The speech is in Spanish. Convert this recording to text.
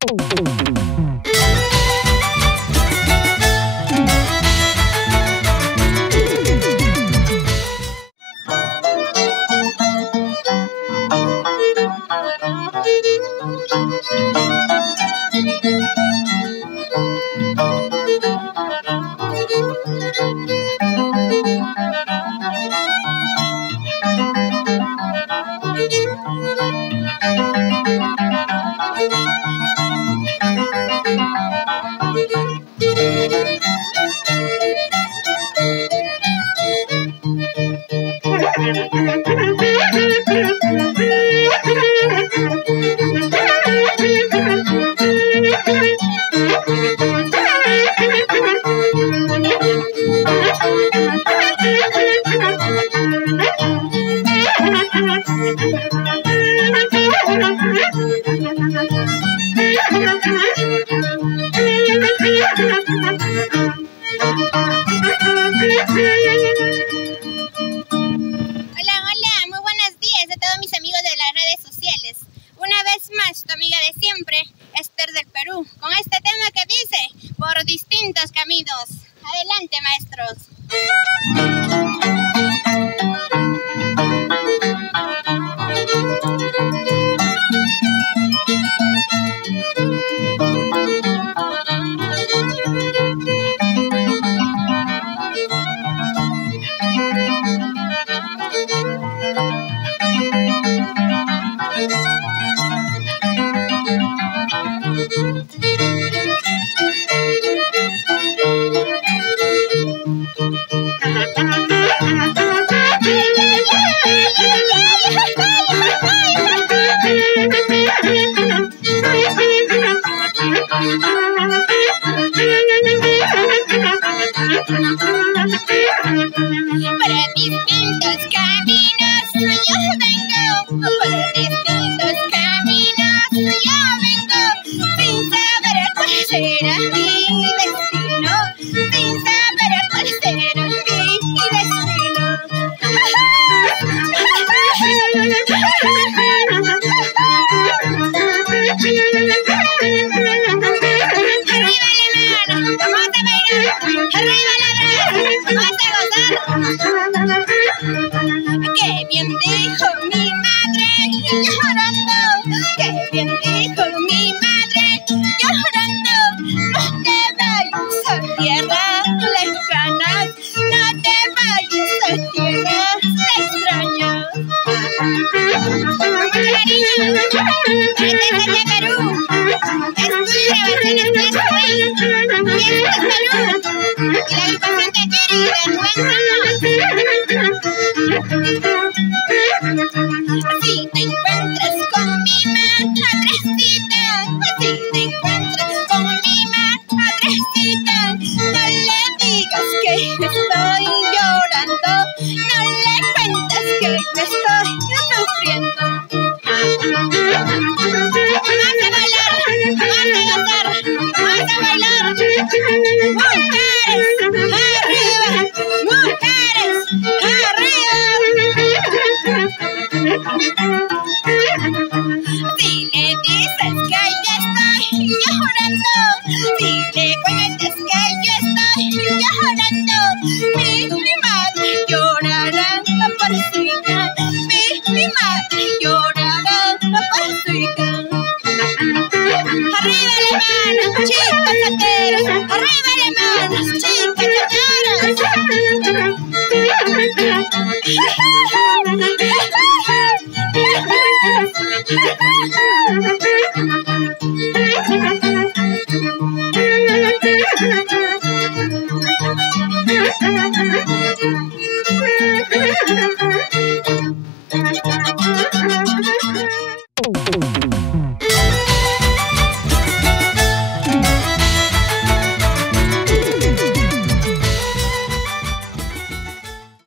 Tu amiga de siempre, Esther del Perú, con este tema que dice, por distintos caminos. Adelante, maestros. Para distintos caminos yo vengo, para distintos caminos yo vengo, sin saber cuál será mi destino, sin saber cuál será mi destino. Arriba la mano, vamos a bailar, arriba la mano, vamos a gozar. Qué bien dijo mi madre llorando, qué bien dijo mi madre llorando, no te vayas a tierras lejanas, no te vayas a tierras extrañas. Mucho cariño, desde Perú, estudio grabaciones Play, y esto es Perú, y la agrupación Teteri de Rubén Ramos. Si te encuentras con mi madrecita, si te encuentras con mi madrecita, no le digas que estoy llorando, no le cuentes que estoy sufriendo. Vamos a bailar, vamos a gozar, vamos a bailar. Mujeres, arriba, mujeres, si le dices que yo estoy llorando, si le cuentas que yo estoy llorando, mi madre llorará por su hija, mi madre llorará por su hija. Arriba la mano, chicos solteros, arriba la mano, chicas solteras.